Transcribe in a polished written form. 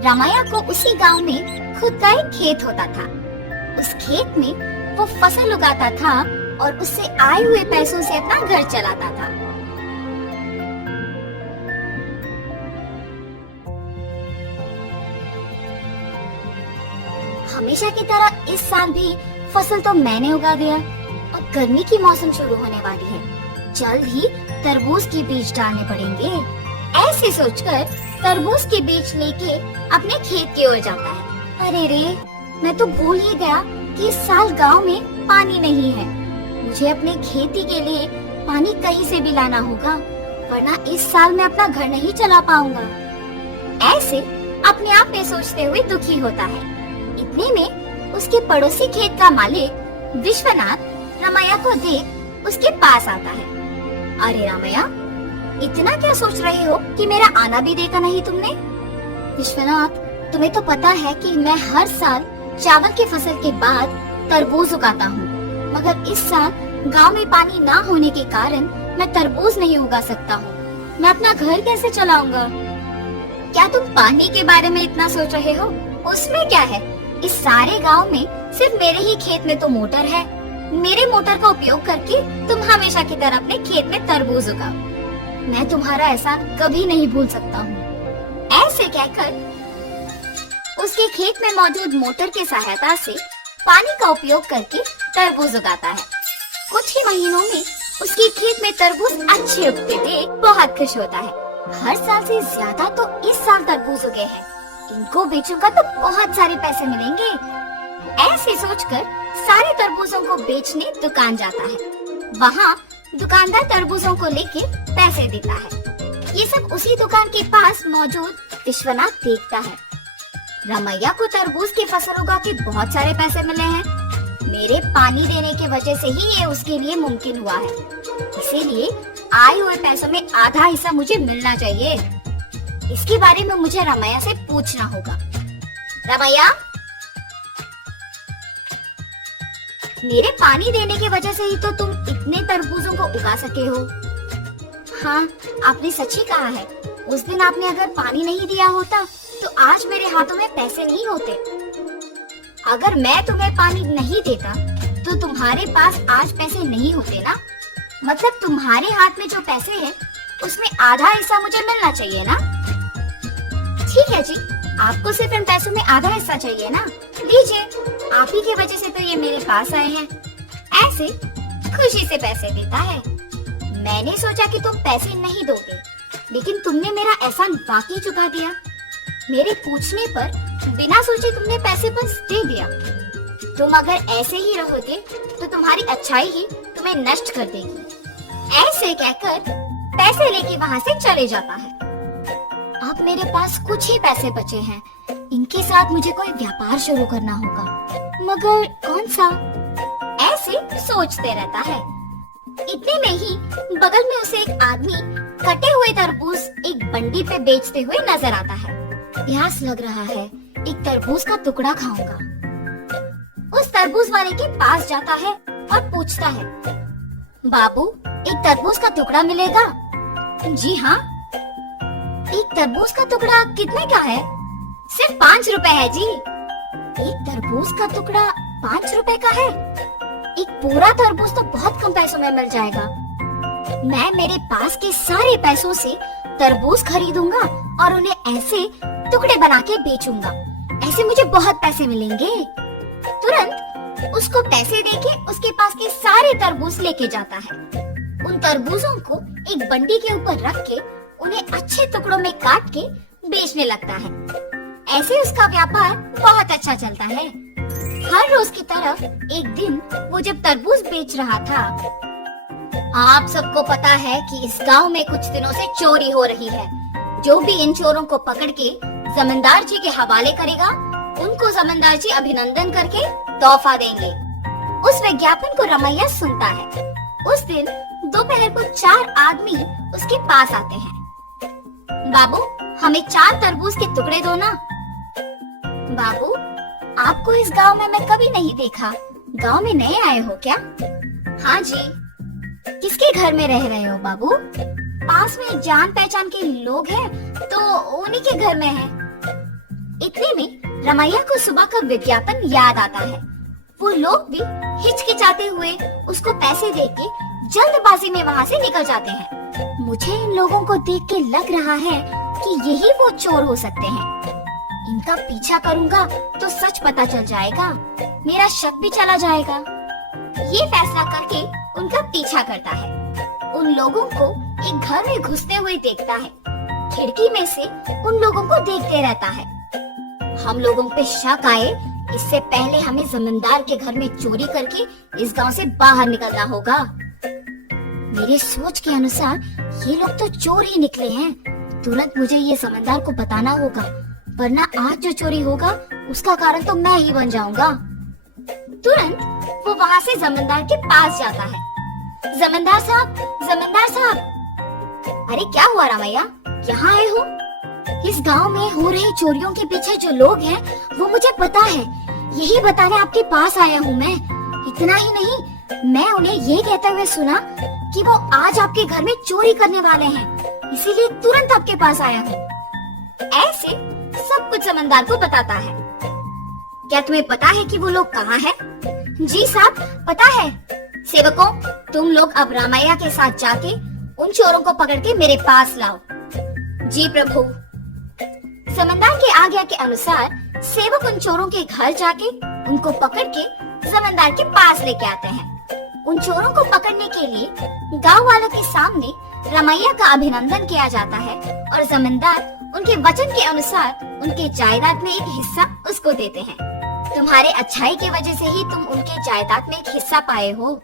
रामाया को उसी गांव में खुद का एक खेत होता था। उस खेत में वो फसल उगाता था और उससे आए हुए पैसों से अपना घर चलाता था। हमेशा की तरह इस साल भी फसल तो मैंने उगा दिया। अब गर्मी की मौसम शुरू होने वाली है, जल्द ही तरबूज के बीज डालने पड़ेंगे। ऐसे सोचकर तरबूज के बीज लेके अपने खेत की ओर जाता है। अरे रे, मैं तो भूल ही गया कि इस साल गांव में पानी नहीं है। मुझे अपने खेती के लिए पानी कहीं से भी लाना होगा, वरना इस साल मैं अपना घर नहीं चला पाऊंगा। ऐसे अपने आप में सोचते हुए दुखी होता है। इतने में उसके पड़ोसी खेत का मालिक विश्वनाथ रामैया को देख उसके पास आता है। अरे रामैया, इतना क्या सोच रहे हो कि मेरा आना भी देखा नहीं तुमने? विश्वनाथ, तुम्हें तो पता है कि मैं हर साल चावल की फसल के बाद तरबूज उगाता हूँ, मगर इस साल गांव में पानी ना होने के कारण मैं तरबूज नहीं उगा सकता हूँ। मैं अपना घर कैसे चलाऊंगा? क्या तुम पानी के बारे में इतना सोच रहे हो? उसमें क्या है, इस सारे गांव में सिर्फ मेरे ही खेत में तो मोटर है। मेरे मोटर का उपयोग करके तुम हमेशा की तरह अपने खेत में तरबूज उगाओ। मैं तुम्हारा एहसान कभी नहीं भूल सकता हूँ। ऐसे कहकर उसके खेत में मौजूद मोटर की सहायता से पानी का उपयोग करके तरबूज उगाता है। कुछ ही महीनों में उसके खेत में तरबूज अच्छे उगते देख बहुत खुश होता है। हर साल से ज्यादा तो इस साल तरबूज उगे हैं, इनको बेचूंगा तो बहुत सारे पैसे मिलेंगे। ऐसे सोचकर सारे तरबूजों को बेचने दुकान जाता है। वहाँ दुकानदार तरबूजों को लेके पैसे देता है। ये सब उसी दुकान के पास मौजूद विश्वनाथ देखता है। रामैया को तरबूज की फसल उगा के बहुत सारे पैसे मिले हैं। मेरे पानी देने की वजह से ही ये उसके लिए मुमकिन हुआ है, इसीलिए आए हुए पैसों में आधा हिस्सा मुझे मिलना चाहिए। इसके बारे में मुझे रामैया से पूछना होगा। रामैया, मेरे पानी देने की वजह से ही तो तुम इतने तरबूजों को उगा सके हो। हाँ, आपने सच ही कहा है। उस दिन आपने अगर पानी नहीं दिया होता तो आज मेरे हाथों में पैसे नहीं होते। अगर मैं तुम्हें पानी नहीं देता तो तुम्हारे पास आज पैसे नहीं होते ना। मतलब तुम्हारे हाथ में जो पैसे हैं उसमें आधा हिस्सा मुझे मिलना चाहिए ना। ठीक है जी, आपको सिर्फ इन पैसों में आधा हिस्सा चाहिए ना, लीजिए। आप ही की वजह से तो ये मेरे पास आए हैं। ऐसे खुशी से पैसे देता है। मैंने सोचा कि तुम पैसे नहीं दोगे, लेकिन तुमने मेरा एहसान वाकई चुका दिया। मेरे पूछने पर बिना सोचे तुमने पैसे बस दे दिया। तुम अगर ऐसे ही रहोगे तो तुम्हारी अच्छाई ही तुम्हें नष्ट कर देगी। ऐसे कहकर पैसे लेके वहाँ से चले जाता है। अब मेरे पास कुछ ही पैसे बचे हैं, इनके साथ मुझे कोई व्यापार शुरू करना होगा, मगर कौन सा? ऐसे सोचते रहता है। इतने में ही बगल में उसे एक आदमी कटे हुए तरबूज एक बंडी पे बेचते हुए नजर आता है। प्यास लग रहा है, एक तरबूज का टुकड़ा खाऊंगा। उस तरबूज वाले के पास जाता है और पूछता है, बाबू, एक तरबूज का टुकड़ा मिलेगा? जी हाँ। एक तरबूज का टुकड़ा कितने का है? सिर्फ 5 रुपए है जी। एक तरबूज का टुकड़ा 5 रुपए का है? एक पूरा तरबूज तो बहुत कम पैसों में मिल जाएगा। मैं मेरे पास के सारे पैसों से तरबूज खरीदूंगा और उन्हें ऐसे टुकड़े बना के बेचूंगा। ऐसे मुझे बहुत पैसे मिलेंगे। तुरंत उसको पैसे देके उसके पास के सारे तरबूज लेके जाता है। उन तरबूजों को एक बंडी के ऊपर रख के उन्हें अच्छे टुकड़ों में काट के बेचने लगता है। ऐसे उसका व्यापार बहुत अच्छा चलता है। हर रोज की तरफ एक दिन वो जब तरबूज बेच रहा था। आप सबको पता है कि इस गांव में कुछ दिनों से चोरी हो रही है। जो भी इन चोरों को पकड़ के जमींदार जी के हवाले करेगा, उनको जमींदार जी अभिनंदन करके तोहफा देंगे। उस विज्ञापन को रामैया सुनता है। उस दिन दोपहर को 4 आदमी उसके पास आते हैं। बाबू, हमें 4 तरबूज के टुकड़े दो ना। बाबू, आपको इस गांव में मैं कभी नहीं देखा। गांव में नए आए हो क्या? हाँ जी। किसके घर में रह रहे हो बाबू? पास में जान पहचान के लोग हैं तो उन्हीं के घर में है। इतने में रमैया को सुबह का विज्ञापन याद आता है। वो लोग भी हिचकिचाते हुए उसको पैसे देके जल्दबाजी में वहाँ से निकल जाते हैं। मुझे इन लोगों को देख के लग रहा है कि यही वो चोर हो सकते हैं। इनका पीछा करूंगा तो सच पता चल जाएगा, मेरा शक भी चला जाएगा। ये फैसला करके उनका पीछा करता है। उन लोगों को एक घर में घुसते हुए देखता है। खिड़की में से उन लोगों को देखते रहता है। हम लोगों पे शक आए इससे पहले हमें जमींदार के घर में चोरी करके इस गांव से बाहर निकलना होगा। मेरे सोच के अनुसार ये लोग तो चोर ही निकले हैं। तुरंत मुझे ये जमींदार को बताना होगा, वरना आज जो चोरी होगा उसका कारण तो मैं ही बन जाऊंगा। तुरंत वो वहाँ से जमींदार के पास जाता है। जमींदार साहब, जमींदार साहब। अरे क्या हुआ रमैया, यहाँ आए हो? इस गांव में हो रही चोरियों के पीछे जो लोग हैं वो मुझे पता है, यही बताने आपके पास आया हूँ मैं। इतना ही नहीं, मैं उन्हें ये कहते हुए सुना कि वो आज आपके घर में चोरी करने वाले हैं, इसीलिए तुरंत आपके पास आया हूँ। ऐसे सब कुछ जमींदार को बताता है। क्या तुम्हें पता है कि वो लोग कहाँ हैं? जी साहब, पता है। सेवकों, तुम लोग अब रमैया के साथ जाके उन चोरों को पकड़ के मेरे पास लाओ। जी प्रभु। जमींदार के आज्ञा के अनुसार सेवक उन चोरों के घर जाके उनको पकड़ के जमींदार के पास लेके आते हैं। उन चोरों को पकड़ने के लिए गांव वालों के सामने रमैया का अभिनंदन किया जाता है और जमींदार उनके वचन के अनुसार उनके जायदाद में एक हिस्सा उसको देते हैं। तुम्हारे अच्छाई की वजह से ही तुम उनके जायदाद में एक हिस्सा पाए हो।